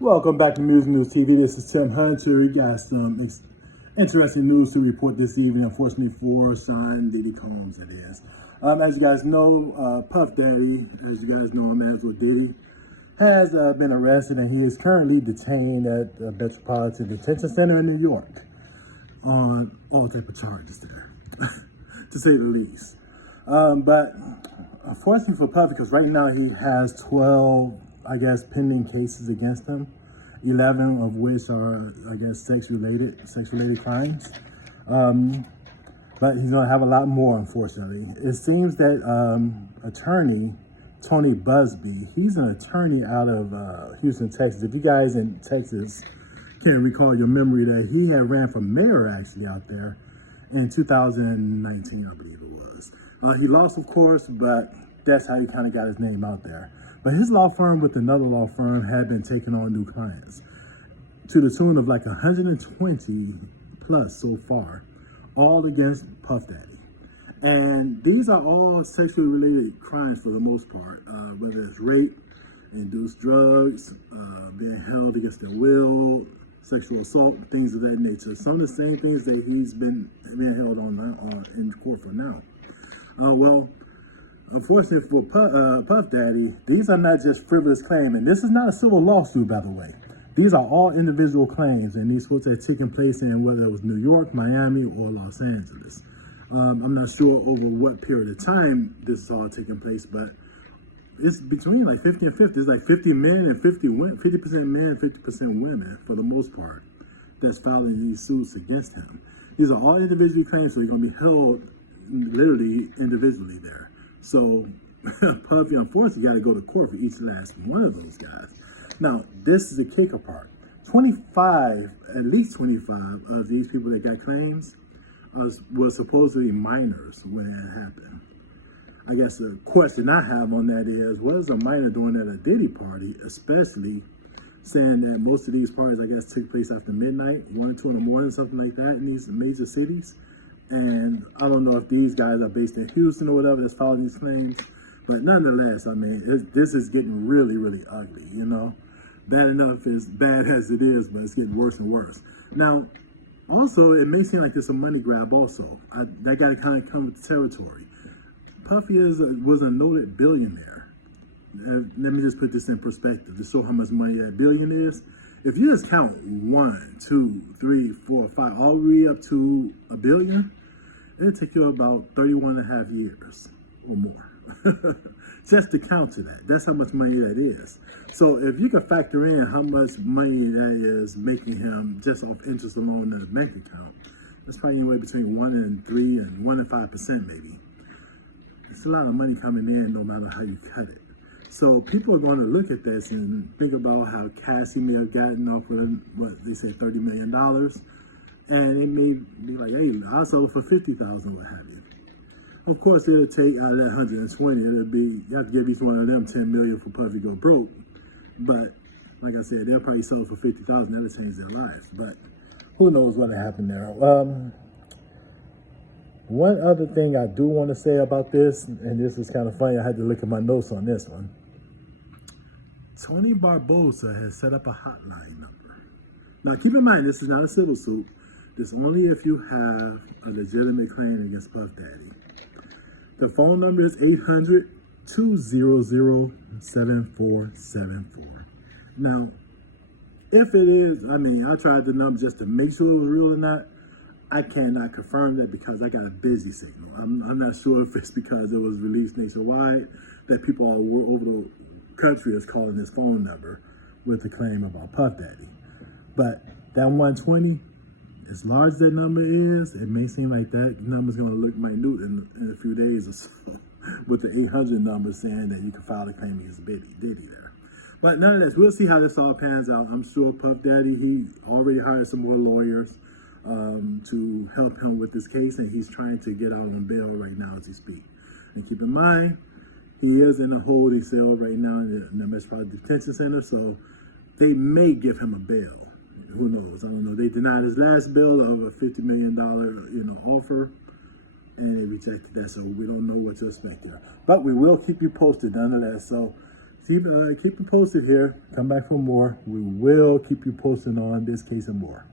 Welcome back to News TV. This is Tim Hunter. We got some interesting news to report this evening, unfortunately for Sean Diddy Combs, it is. As you guys know, Puff Daddy, as you guys know him as with Diddy, has been arrested and he is currently detained at the Metropolitan Detention Center in New York on all type of charges there, to say the least. But unfortunately for Puff, because right now he has 12, I guess, pending cases against him, 11 of which are, I guess, sex-related crimes. But he's gonna have a lot more, unfortunately. It seems that attorney Tony Busby, he's an attorney out of Houston, Texas. If you guys in Texas can recall your memory, that he had ran for mayor actually out there in 2019, I believe it was. He lost, of course, but that's how he kind of got his name out there. But his law firm with another law firm had been taking on new clients to the tune of like 120 plus so far, all against Puff Daddy. And these are all sexually related crimes for the most part, whether it's rape, induced drugs, being held against their will, sexual assault, things of that nature. Some of the same things that he's been held on in court for now. Well, unfortunately for Puff Daddy, these are not just frivolous claims, and this is not a civil lawsuit, by the way. These are all individual claims, and these supposed to have taken place in whether it was New York, Miami, or Los Angeles. I'm not sure over what period of time this is all taking place, but it's between like 50 and 50. It's like 50 men and 50 women, 50% men, 50% women for the most part that's filing these suits against him. These are all individual claims, so he's going to be held literally individually there. So Puffy, unfortunately, got to go to court for each last one of those guys. Now, this is the kicker part. 25, at least 25 of these people that got claims were supposedly minors when it happened. I guess the question I have on that is, what is a minor doing at a Diddy party, especially saying that most of these parties, I guess, took place after midnight, 1 or 2 in the morning, something like that in these major cities. And I don't know if these guys are based in Houston or whatever that's filing these claims, but nonetheless, I mean, this is getting really, really ugly, you know? Bad enough is bad as it is, but it's getting worse and worse. Now, also, it may seem like there's a money grab also. That got to kind of come with the territory. Puffy was a noted billionaire. Let me just put this in perspective to show how much money that billion is. If you just count 1, 2, 3, 4, 5, all the way up to $1 billion, it'll take you about 31 and a half years or more. Just to count to that. That's how much money that is. So if you can factor in how much money that is making him just off interest alone in the bank account, that's probably anywhere between 1 and 3 and 1 and 5% maybe. It's a lot of money coming in no matter how you cut it. So people are going to look at this and think about how Cassie may have gotten off with, what they say, $30 million. And it may be like, hey, I'll sell it for $50,000, what have you. Of course, it'll take out of that 120, it'll be, you have to give each one of them $10 million for Puffy go broke. But like I said, they'll probably sell it for $50,000, that'll change their lives. But who knows what'll happen there. One other thing I do want to say about this, and this is kind of funny, I had to look at my notes on this one. Tony Barbosa has set up a hotline number. Now, keep in mind, this is not a civil suit. This only if you have a legitimate claim against Puff Daddy. The phone number is 800-200-7474. Now, if it is, I mean, I tried the number just to make sure it was real or not. I cannot confirm that because I got a busy signal. I'm not sure if it's because it was released nationwide that people all over the country is calling this phone number with the claim about Puff Daddy. But that 120, as large as that number is, it may seem like that number's going to look minute in a few days or so with the 800 number saying that you can file a claim against Diddy there. But nonetheless, we'll see how this all pans out. I'm sure Puff Daddy, he already hired some more lawyers to help him with this case, and he's trying to get out on bail right now as he speaks. And keep in mind, he is in a holding cell right now in the Metropolitan Detention Center, so they may give him a bail. Who knows? I don't know. They denied his last bail of a $50 million, offer, and they rejected that. So we don't know what to expect there. But we will keep you posted nonetheless. So keep you posted here. Come back for more. We will keep you posted on this case and more.